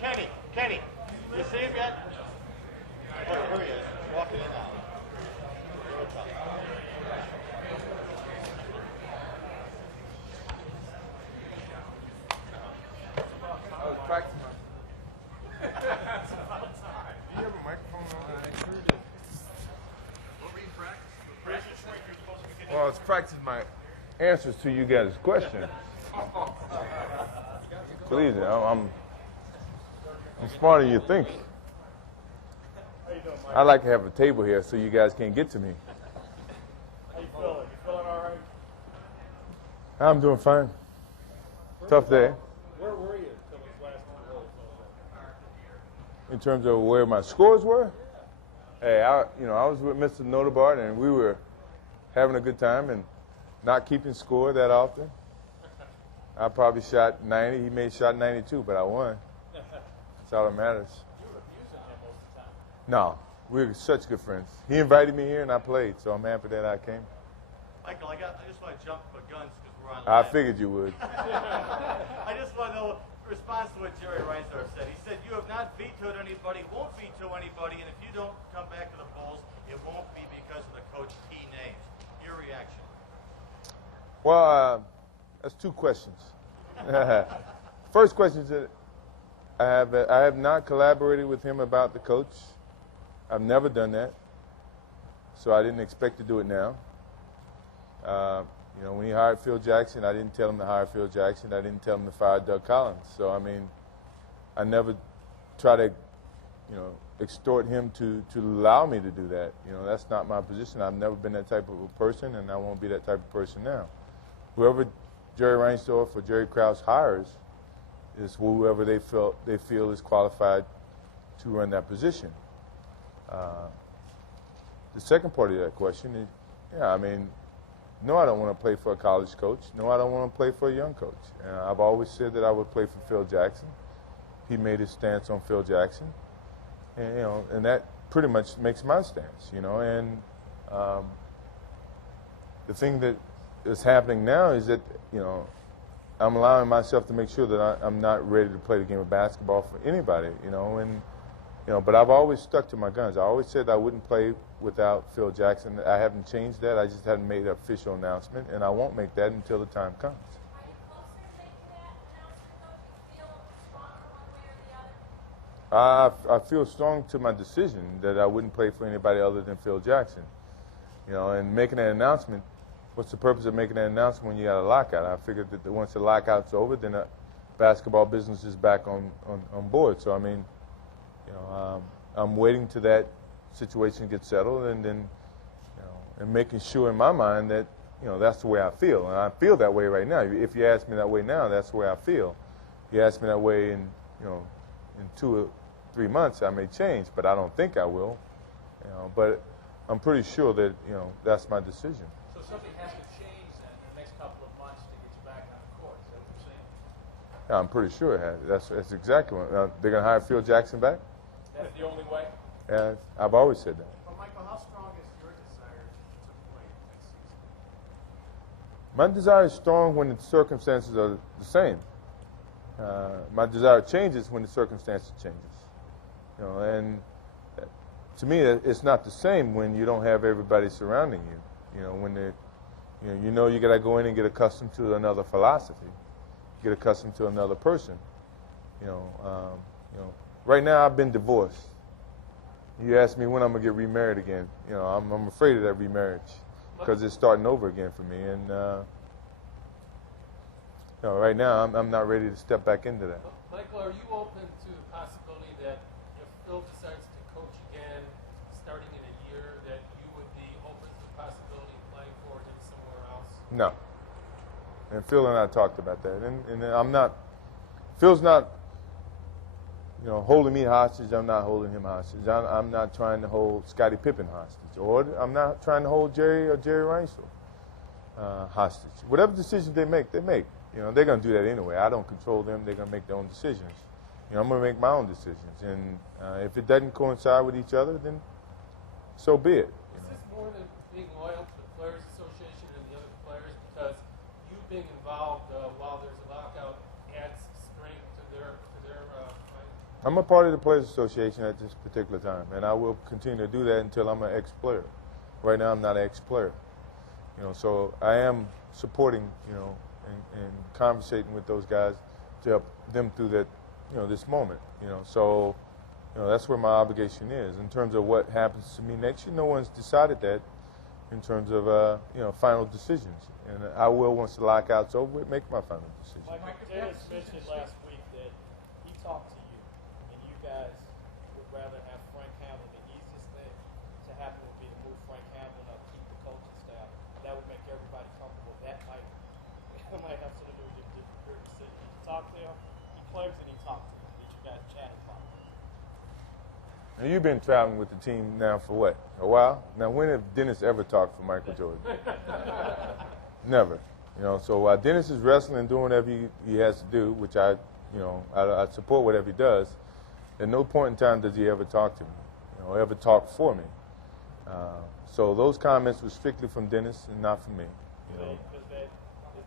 Kenny, you see him yet? Oh, here he is, walking in now. I was practicing. Do you have a microphone on? I sure do. What were you practicing? Well, I was practicing my answers to you guys' question. Believe me, I'm smarter than you think. I like to have a table here so you guys can't get to me. How you feeling? You feeling all right? I'm doing fine. Tough day. Where were you until this last two holes? In terms of where my scores were, hey, I was with Mr. Notebart and we were having a good time and not keeping score that often. I probably shot 90. He may have shot 92, but I won. That's all that matters. You were abusing him most of the time. No, we're such good friends. He invited me here and I played, so I'm happy that I came. Michael, I just want to jump the guns because we're on I live. figured you would. I just want to know the response to what Jerry Reinsdorf said. He said, you have not vetoed anybody, won't veto anybody, and if you don't come back to the polls, it won't be because of the coach he names. Your reaction? Well, that's two questions. First question is that I have not collaborated with him about the coach. I've never done that, so I didn't expect to do it now. When he hired Phil Jackson, I didn't tell him to hire Phil Jackson. I didn't tell him to fire Doug Collins. So, I mean, I never try to, extort him to allow me to do that. That's not my position. I've never been that type of a person, and I won't be that type of person now. Whoever Jerry Reinsdorf or Jerry Krause hires is whoever they feel is qualified to run that position. The second part of that question is, no, I don't want to play for a college coach. No, I don't want to play for a young coach. I've always said that I would play for Phil Jackson. He made his stance on Phil Jackson, and that pretty much makes my stance. And the thing that is happening now is that I'm allowing myself to make sure that I'm not ready to play the game of basketball for anybody. But I've always stuck to my guns. I always said I wouldn't play without Phil Jackson. I haven't changed that. I just haven't made an official announcement, and I won't make that until the time comes. I feel strong to my decision that I wouldn't play for anybody other than Phil Jackson. And making an announcement, what's the purpose of making an announcement when you got a lockout? I figured that once the lockout's over, then the basketball business is back on board. So, I'm waiting till that situation gets settled, and then, and making sure in my mind that, that's the way I feel. And I feel that way right now. If you ask me that way now, that's the way I feel. If you ask me that way in 2 or 3 months, I may change, but I don't think I will. But I'm pretty sure that, that's my decision. So something has to change then in the next couple of months to get you back on the court. Is that what you're saying? Yeah, I'm pretty sure it has. That's exactly what. They're going to hire Phil Jackson back? That's the only way? Yeah, I've always said that. Well, Michael, how strong is your desire to play next season? My desire is strong when the circumstances are the same. My desire changes when the circumstances changes. And to me, it's not the same when you don't have everybody surrounding you. When you got to go in and get accustomed to another philosophy, get accustomed to another person. Right now I've been divorced. You ask me when I'm gonna get remarried again. I'm afraid of that remarriage because it's starting over again for me. And right now I'm not ready to step back into that. Michael, are you open to the possibility that if Phil decides to coach again, starting in a year, that you would be open to the possibility of playing for him somewhere else? No. And Phil and I talked about that. And I'm not. Phil's not. Holding me hostage. I'm not holding him hostage. I'm not trying to hold Scottie Pippen hostage, or I'm not trying to hold Jerry Reinsdorf hostage. Whatever decisions they make, they make. They're going to do that anyway. I don't control them. They're going to make their own decisions. I'm going to make my own decisions. And if it doesn't coincide with each other, then so be it. Is this more than being loyal to the Players Association and the other players? Because you being involved while there's a lockout adds strength to their fight? I'm a part of the Players Association at this particular time, and I will continue to do that until I'm an ex-player. Right now, I'm not an ex-player. You know, so I am supporting, you know, and conversating with those guys to help them through that, you know, this moment. You know, so, you know, that's where my obligation is. In terms of what happens to me next year, no one's decided that in terms of, you know, final decisions. And I will, once the lockout's over, make my final decision. Mike, Dennis mentioned last week that he talked to you, and you guys would rather have Frank Hamlin. The easiest thing to happen would be to move Frank Hamlin up, keep the coaching staff. That would make everybody comfortable. That might have something to do with your decision. Did you talk to him? He claims that he talked to him. Did you guys chat about it? Now, you've been traveling with the team now for what? A while? Now, when have Dennis ever talked for Michael Jordan? Never. You know, so while Dennis is wrestling and doing whatever he has to do, which I support whatever he does, at no point in time does he ever talk to me, you know, ever talk for me. So those comments were strictly from Dennis and not from me. You know. Is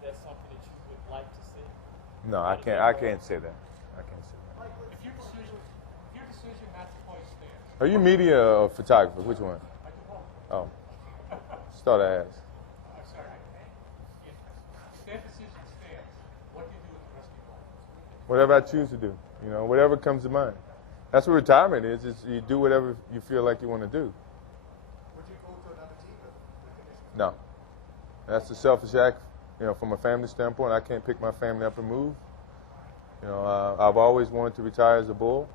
that something that you would like to see? No, I can't say that. I can't say that. If your decision not to play stands, Are you media or photographer? Which one? I can vote. Oh, start I ask. I'm sorry. If that decision stands, what do you do with the rest of your life? Whatever I choose to do, you know, whatever comes to mind. That's what retirement is. Is you do whatever you feel like you want to do. Would you go to another team with conditions? No, that's a selfish act. You know, from a family standpoint, I can't pick my family up and move. You know, I've always wanted to retire as a Bull,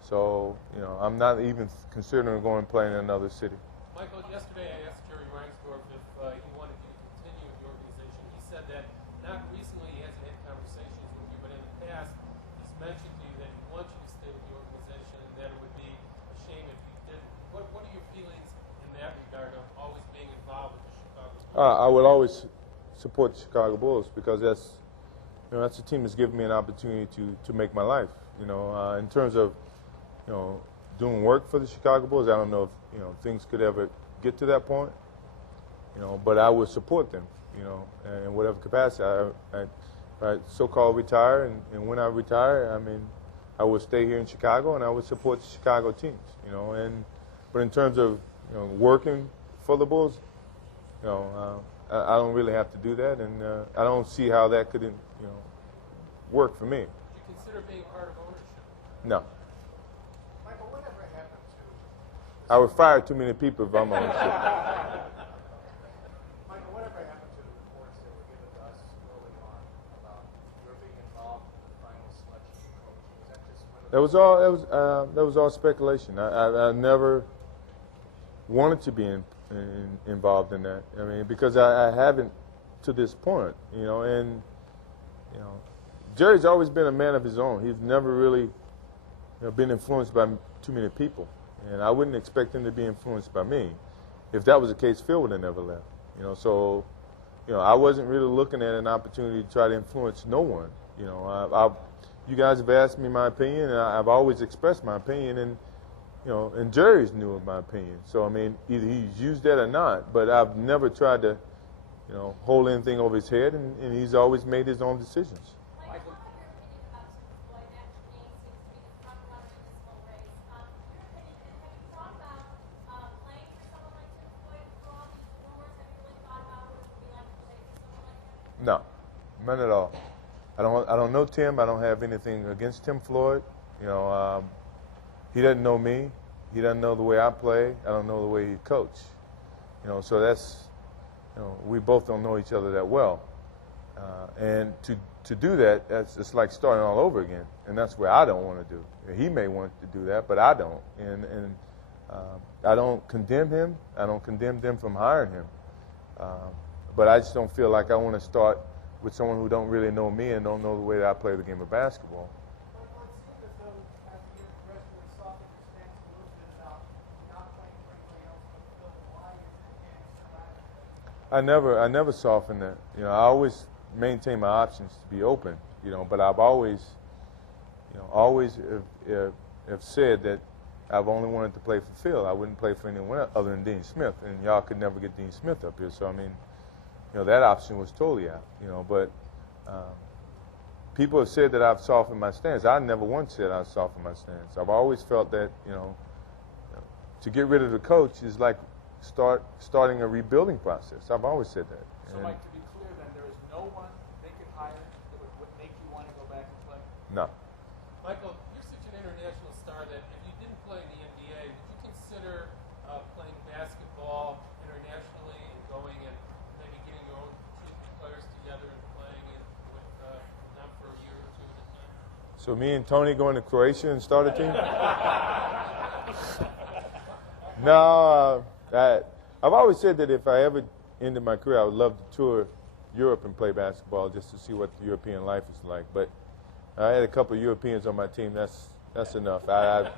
so you know, I'm not even considering going and playing in another city. Michael, yesterday I asked Jerry Reinsdorf if he wanted you to continue with the organization. He said that not recently he hasn't had conversations with you, but in the past he's mentioned to you that he wants you to stay with the organization and that it would be a shame if you didn't. What are your feelings in that regard of always being involved with the Chicago Bulls? I would always support the Chicago Bulls because that's a team that's given me an opportunity to make my life. You know, in terms of, you know, doing work for the Chicago Bulls, I don't know if, you know, things could ever get to that point. You know, but I would support them, you know, in whatever capacity. I so-called retire, and when I retire, I mean, I would stay here in Chicago and I would support the Chicago teams, you know. But in terms of, you know, working for the Bulls, you know, I don't really have to do that, and I don't see how that could, you know, work for me. Would you consider being part of ownership? No. Michael, whatever happened to I would fire too many people if I'm on the ship. Michael, whatever happened to the reports that were given to us early on about your being involved in the final selection of coach? Was that just one of That was all speculation. I never wanted to be involved in that. I mean, because I haven't to this point, you know. And you know, Jerry's always been a man of his own. He's never really, you know, been influenced by too many people, and I wouldn't expect him to be influenced by me. If that was the case, Phil would have never left. You know, so you know, I wasn't really looking at an opportunity to try to influence no one. You know, you guys have asked me my opinion, and I've always expressed my opinion, and you know, and Jerry's knew of my opinion. So I mean, either he's used that or not. But I've never tried to, you know, hold anything over his head, and he's always made his own decisions. Michael, what are your opinions about Tim Floyd? That name seems to be the front runner in this whole race. Your opinion, and have you thought about playing for someone like Tim Floyd for all these rumors? Have you really thought about what it would be like to play for someone like him? No, none at all. I don't know Tim. I don't have anything against Tim Floyd. You know, he doesn't know me. He doesn't know the way I play. I don't know the way he coach. You know, so that's, you know, we both don't know each other that well. And to do that, it's like starting all over again. And that's where I don't want to do. He may want to do that, but I don't. And I don't condemn him. I don't condemn them from hiring him. But I just don't feel like I want to start with someone who don't really know me and don't know the way that I play the game of basketball. Michael, it seemed as though as the year progressed, you had softened your stance a little bit about not playing for anybody else but Phil. Why is it against I never softened that. You know, I always maintain my options to be open. You know, but I've always, you know, have said that I've only wanted to play for Phil. I wouldn't play for anyone other than Dean Smith, and y'all could never get Dean Smith up here. So I mean, you know, that option was totally out. You know, but people have said that I've softened my stance. I never once said I've softened my stance. I've always felt that, to get rid of the coach is like starting a rebuilding process. I've always said that. So, Mike, to be clear, then, there is no one they could hire that would make you want to go back and play? No. Michael, you're such an international star that if you didn't play in the NBA, would you consider playing basketball internationally and going and maybe getting your own 2 or 3 players together and playing it with them for a year or 2 at a time? So me and Tony going to Croatia and start a team? No, I've always said that if I ever ended my career, I would love to tour Europe and play basketball just to see what the European life is like. But I had a couple of Europeans on my team. That's enough. I've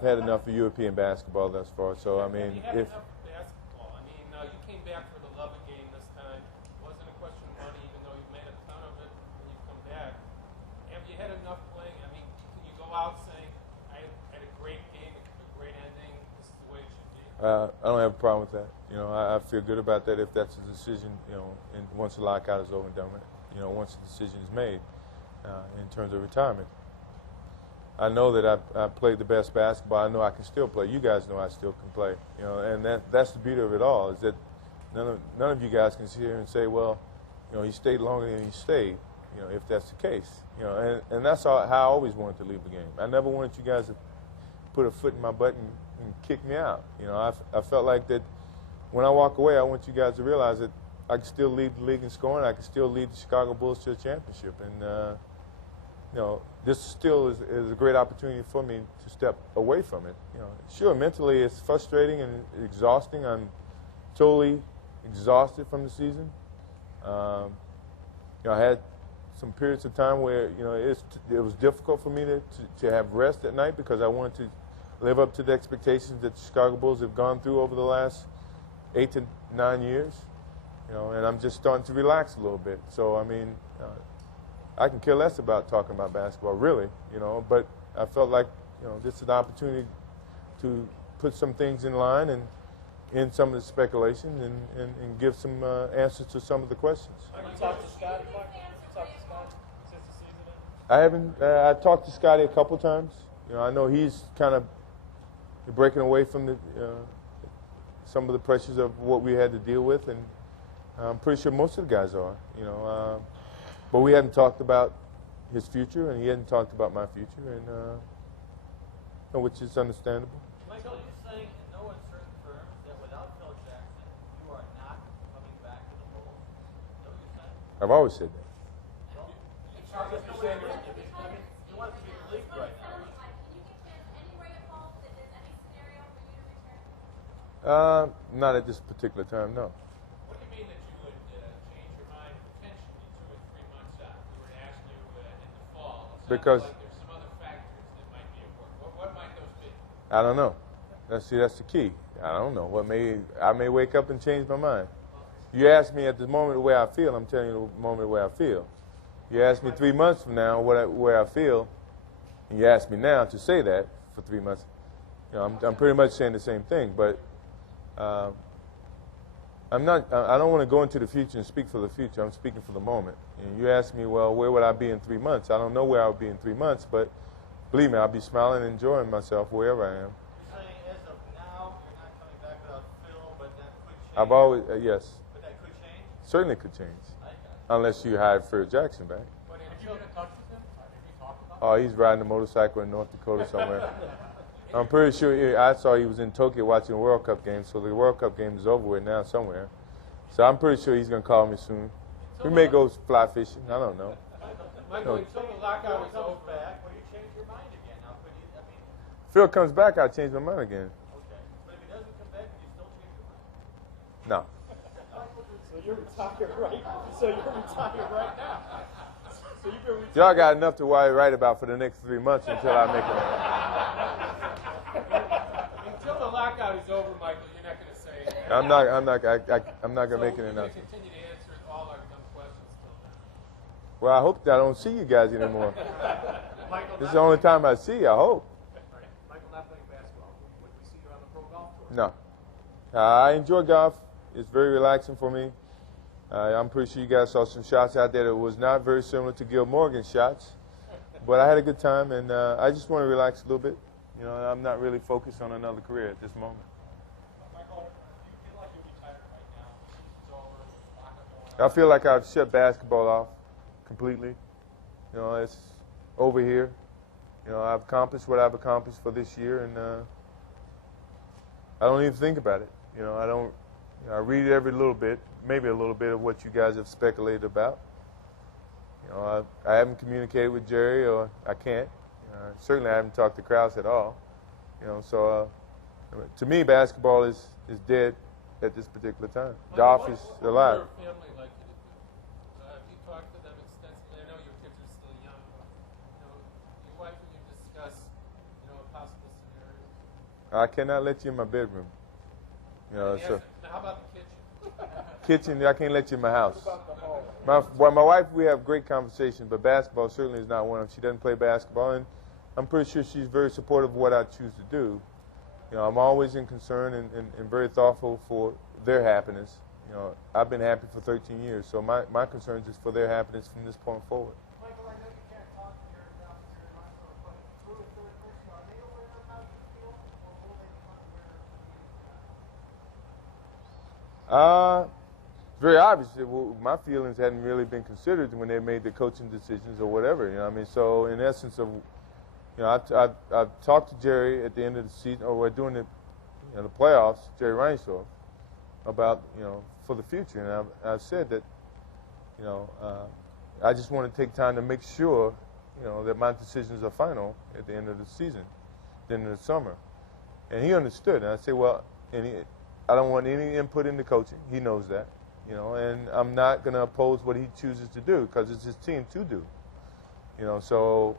had enough of European basketball thus far. So I mean, You had if enough basketball. I mean, you came back for the love of game this time. It wasn't a question of money, even though you've made a ton of it when you come back. Have you had enough playing? I mean, can you go out saying, I had a great game, a great ending, this is the way it should be? I don't have a problem with that. I feel good about that if that's a decision, and once the lockout is over and done with, once the decision is made in terms of retirement. I know that I played the best basketball. I know I can still play. You guys know I still can play. And that's the beauty of it all, is that none of you guys can sit here and say, well, he stayed longer than he stayed, if that's the case. And that's how I always wanted to leave the game. I never wanted you guys to put a foot in my butt and kick me out. I felt like that when I walk away, I want you guys to realize that I can still lead the league in scoring. I can still lead the Chicago Bulls to a championship. And, this still is a great opportunity for me to step away from it. Sure, mentally it's frustrating and exhausting. I'm totally exhausted from the season. I had some periods of time where, it was difficult for me to have rest at night because I wanted to live up to the expectations that the Chicago Bulls have gone through over the last 8 to 9 years. And I'm just starting to relax a little bit. So, I mean, I can care less about talking about basketball, really, but I felt like, this is an opportunity to put some things in line and end some of the speculation and give some answers to some of the questions. Have you talked to Scotty, Mike? Have you talked to Scotty since the season ended? I haven't. I talked to Scotty a couple times. I know he's kind of breaking away from some of the pressures of what we had to deal with, and I'm pretty sure most of the guys are. But we hadn't talked about his future, and he hadn't talked about my future, and which is understandable. Michael, are you saying in no uncertain terms that without Phil Jackson, you are not coming back to the Bulls? Is that what you're saying? I've always said that. Well, you want to be in the league right now. Can you get fans anywhere involved that there's any scenario for you to return? Not at this particular time, no. What do you mean that you would change your mind potentially 2 or 3 months out? We were to ask you in the fall. It sounds Because like there's some other factors that might be at work. What might those be? I don't know. That's the key. I don't know. I may wake up and change my mind. You ask me at the moment the way I feel, I'm telling you the moment the way I feel. You ask me 3 months from now where I feel, and you ask me now to say that for 3 months, I'm pretty much saying the same thing. But I'm not. I don't want to go into the future and speak for the future. I'm speaking for the moment. And you ask me, well, where would I be in 3 months? I don't know where I would be in 3 months, but believe me, I'll be smiling and enjoying myself wherever I am. You're saying as of now, you're not coming back without Phil, but that could change? I've always yes, But that could change? certainly could change, I got it. unless you hired Phil Jackson back. But have you been in touch with him? Have you talked about Oh, he's riding a motorcycle in North Dakota somewhere. I'm pretty sure I saw he was in Tokyo watching the World Cup game, so the World Cup game is over with now somewhere. So I'm pretty sure he's going to call me soon. We may go fly fishing. I don't know. Michael, No. until the lockout is Comes over, back, will you change your mind again? Now, could you, I mean, Phil comes back, I'll change my mind again. okay. But if he doesn't come back, can you still change your mind? No. So you're retired right now. So you're retired right now. So you've been retired. Y'all got enough to write about for the next 3 months until I make it. until the lockout is over, Michael, you're not going to say anything. I'm not going to make an So announcement. you can continue to answer all our dumb questions till then. Well, I hope that I don't see you guys anymore. Michael, This is the only time I see you, I hope. Michael not playing basketball. Would we see you on the pro golf tour? No. I enjoy golf. It's very relaxing for me. I'm pretty sure you guys saw some shots out there that was not very similar to Gil Morgan's shots. But I had a good time, and I just want to relax a little bit. You know, I'm not really focused on another career at this moment. Michael, do you feel like you're retired right now? Season's over, lockup going on. I feel like I've shut basketball off completely. You know, it's over here. You know, I've accomplished what I've accomplished for this year, and I don't even think about it. You know, I don't. You know, I read every little bit, maybe a little bit of what you guys have speculated about. You know, I haven't communicated with Jerry, or I can't. Certainly, I haven't talked to Krause at all. You know, so to me, basketball is dead at this particular time. Golf is alive. What would your family like you to do? Have you talked to them extensively? I know your kids are still young, but you know, your wife and you discuss, you know, possible scenarios. I cannot let you in my bedroom. You know, Yes. so Now, how about the kitchen? kitchen, I can't let you in my house. What about the hall? My wife, we have great conversations, but basketball certainly is not one of them. She doesn't play basketball, and I'm pretty sure she's very supportive of what I choose to do. You know, I'm always in concern and very thoughtful for their happiness. You know, I've been happy for 13 years, so my concern is for their happiness from this point forward. Michael, I know you can't talk to Jerry about Jerry Reinsdorf, but through a third person, are they aware of how you feel, or will they become aware of you? Very obvious that my feelings hadn't really been considered when they made the coaching decisions or whatever. You know, I mean, so in essence of, you know, I've talked to Jerry at the end of the season, or during the, you know, the playoffs, Jerry Reinsdorf, about, you know, for the future, and I've said that, you know, I just want to take time to make sure, you know, that my decisions are final at the end of the season, the end of the summer, and he understood. And I said, well, I don't want any input into coaching. He knows that. You know, and I'm not going to oppose what he chooses to do because it's his team to do. You know, so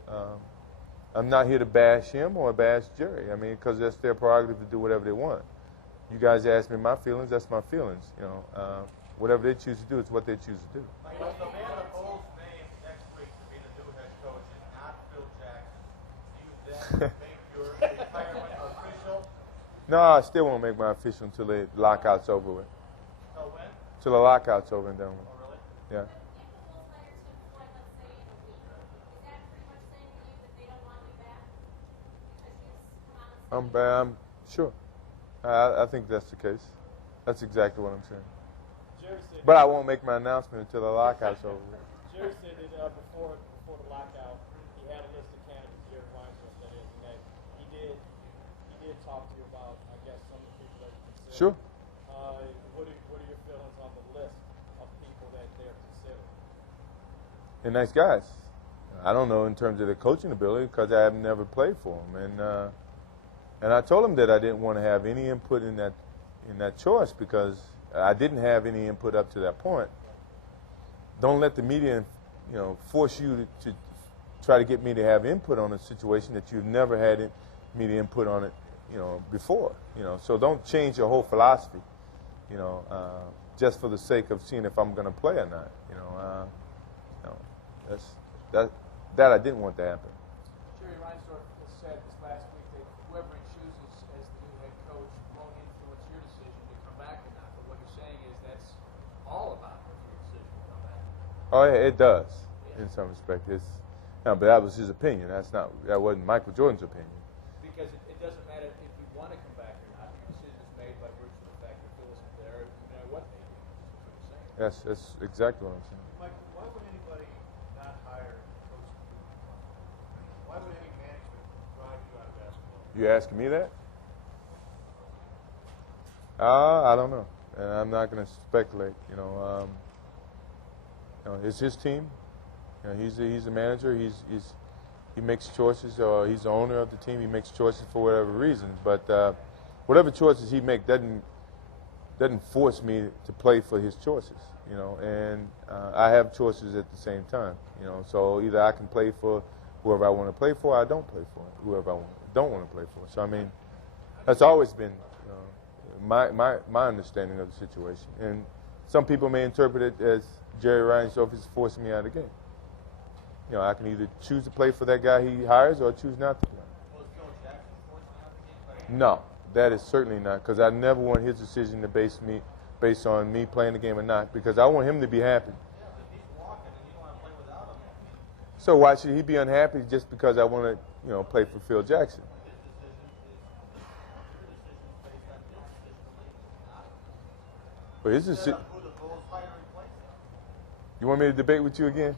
I'm not here to bash him or bash Jerry. I mean, because that's their prerogative to do whatever they want. You guys ask me my feelings, that's my feelings. You know, whatever they choose to do, it's what they choose to do. Well, the man the Bulls named next week to be the new head coach is not Phil Jackson. Do you then make your retirement official? No, I still won't make my official until the lockout's over with. So when? Till the lockout's over and done with. Oh, really? Yeah. If the Bulls hire Tim Floyd, let's say in a week, is that pretty much saying to you that they don't want you back? Because you've come out and I'm sure. I think that's the case. That's exactly what I'm saying. Jerry said. But I won't make my announcement until the lockout's over with. Jerry said that before the lockout, he had a list of candidates. Jerry Reinsdorf, that is, and that he did talk to you about, I guess, some of the people that you consider. Sure. What are your feelings on the list of people that they're considering? They're nice guys. I don't know in terms of their coaching ability because I have never played for them, and I told them that I didn't want to have any input in that choice because I didn't have any input up to that point. Don't let the media, you know, force you to try to get me to have input on a situation that you've never had media input on it, you know, before. You know, so don't change your whole philosophy. You know, just for the sake of seeing if I'm going to play or not. You know, that I didn't want to happen. Jerry Reinsdorf has said this last week that whoever he chooses as the new head coach won't influence your decision to come back or not. But what you're saying is that's all about your decision to come back. Oh, yeah, it does in some respect. But that was his opinion. That wasn't Michael Jordan's opinion. Because it doesn't matter if you want to come back or not. Your decision is made by virtue of the fact that Phil isn't there, no matter what they do. That's what you're saying. That's exactly what I'm saying. Michael, why would anybody not hire Coach Steve? Why would any management drive you out of basketball? You asking me that? I don't know, and I'm not going to speculate. You know, it's his team. You know, he's a manager. He makes choices. He's the owner of the team. He makes choices for whatever reasons. But whatever choices he makes doesn't force me to play for his choices. You know, and I have choices at the same time. You know, so either I can play for whoever I want to play for, or I don't play for whoever I don't want to play for. So I mean, that's always been my understanding of the situation. And some people may interpret it as Jerry Reinsdorf is forcing me out of the game. You know, I can either choose to play for that guy he hires or choose not to play. Was Phil Jackson forcing out the game? No, that is certainly not, because I never want his decision to based on me playing the game or not, because I want him to be happy. Yeah, but if he's walking and you don't want to play without him, I mean, So why should he be unhappy just because I want to, play for Phil Jackson? his decision is your decision is based on his decision to leave, not But his is, instead of who the Bulls hire to replace him. you want me to debate with you again?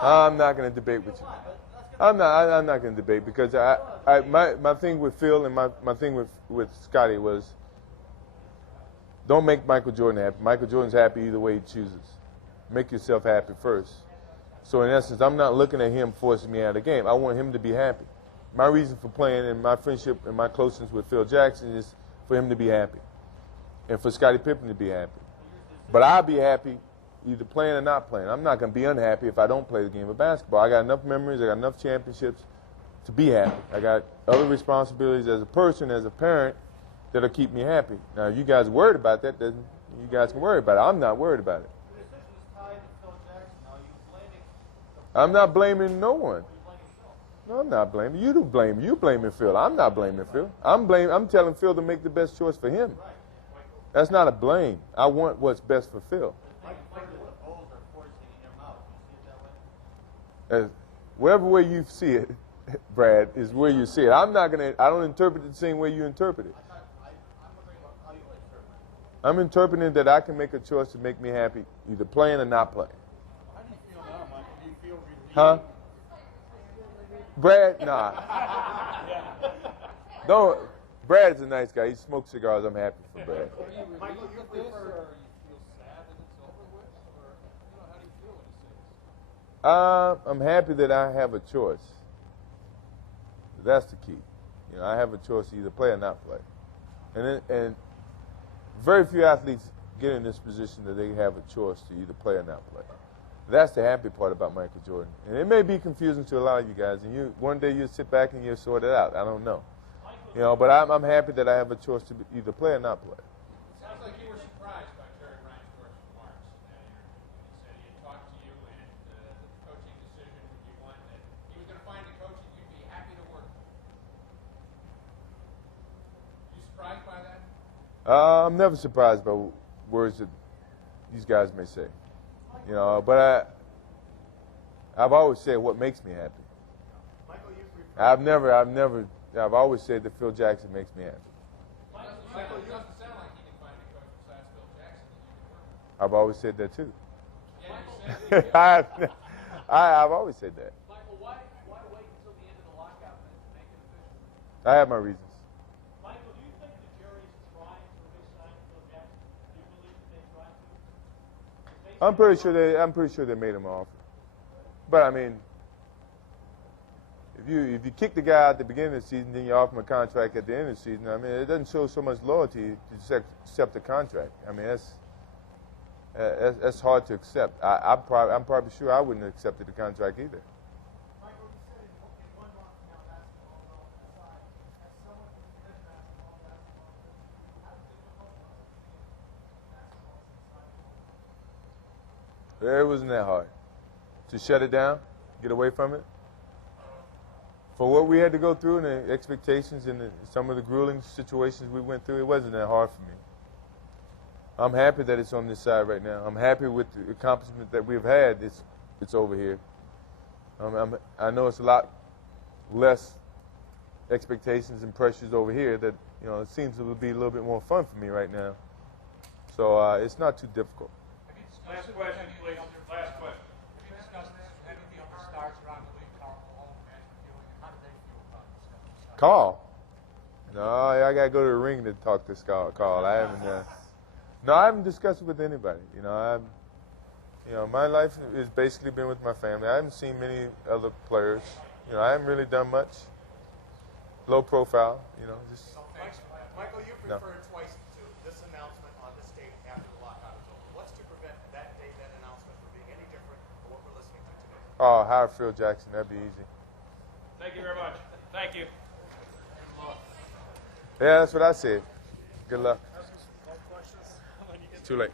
I'm not going to debate with you. I'm not going to debate because my thing with Phil and my thing with Scotty was don't make Michael Jordan happy. Michael Jordan's happy either way he chooses. Make yourself happy first. So in essence, I'm not looking at him forcing me out of the game. I want him to be happy. My reason for playing and my friendship and my closeness with Phil Jackson is for him to be happy and for Scottie Pippen to be happy. But I'll be happy either playing or not playing. I'm not going to be unhappy if I don't play the game of basketball. I got enough memories. I got enough championships to be happy. I got other responsibilities as a person, as a parent, that'll keep me happy. Now, if you guys are worried about that, then you guys can worry about it. I'm not worried about it. Your decision is tied to Phil Jackson. Now, you blaming I'm not blaming no one. you blaming Phil. No, I'm not blaming. You do blame. You blaming Phil. I'm not blaming Phil. I'm telling Phil to make the best choice for him. That's not a blame. I want what's best for Phil. The Bulls are forcing him out. You see it that way? Whatever way you see it, Brad, is where you see it. I don't interpret it the same way you interpret it. I'm wondering how you interpret it. I'm interpreting that I can make a choice to make me happy, either playing or not playing. How do you feel now, Michael? Do you feel relieved? Huh? Brad, nah. Don't. Brad's a nice guy. He smokes cigars. I'm happy for Brad. Are you relieved with this, or you feel sad that it's over with, or how do you feel when you say this? I'm happy that I have a choice. That's the key. I have a choice to either play or not play. And very few athletes get in this position that they have a choice to either play or not play. That's the happy part about Michael Jordan. And it may be confusing to a lot of you guys. And one day you'll sit back and you'll sort it out. I don't know. But I'm happy that I have a choice to either play or not play. Sounds like you were surprised by Jerry Reinsdorf's remarks in that interview. He said he had talked to you and the coaching decision you want that he was going to find a coach that you'd be happy to work with. You surprised by that? I'm never surprised by words that these guys may say. But I've always said what makes me happy. I've always said that Phil Jackson makes me happy. Michael, it doesn't sound like he can find a coach besides Phil Jackson that you can work with. I've always said that too. Yeah, you said that. I've always said that. Michael, why wait until the end of the lockout then to make it official? I have my reasons. Michael, do you think the jury's trying to re-sign Phil Jackson? Do you believe that they tried to? I'm pretty sure they made him an offer. But I mean, if you kick the guy at the beginning of the season, then you offer him a contract at the end of the season. I mean, it doesn't show so much loyalty to accept the contract. I mean, that's hard to accept. I'm probably sure I wouldn't have accepted the contract either. Michael, you said in one month now basketball will aside, as someone who's been basketball, how difficult was it to get basketball inside? It wasn't that hard. To shut it down, get away from it. For what we had to go through and the expectations and some of the grueling situations we went through, it wasn't that hard for me. I'm happy that it's on this side right now. I'm happy with the accomplishment that we've had. It's over here. I know it's a lot less expectations and pressures over here that, it seems it would be a little bit more fun for me right now. So it's not too difficult. Last question, please. Last question. Have you discussed this with any of the other stars around the league, Carl Malone, Patrick Ewing, and how do they feel about this? Carl? No, I got to go to the ring to talk to Carl. I haven't discussed it with anybody. My life has basically been with my family. I haven't seen many other players. I haven't really done much. Low profile, just. Michael, you've referred twice to this announcement on this date after the lockout is over. What's to prevent that date, that announcement, from being any different from what we're listening to today? Oh, hire Phil Jackson. That'd be easy. Thank you very much. Thank you. Yeah, that's what I said. Good luck. It's too late.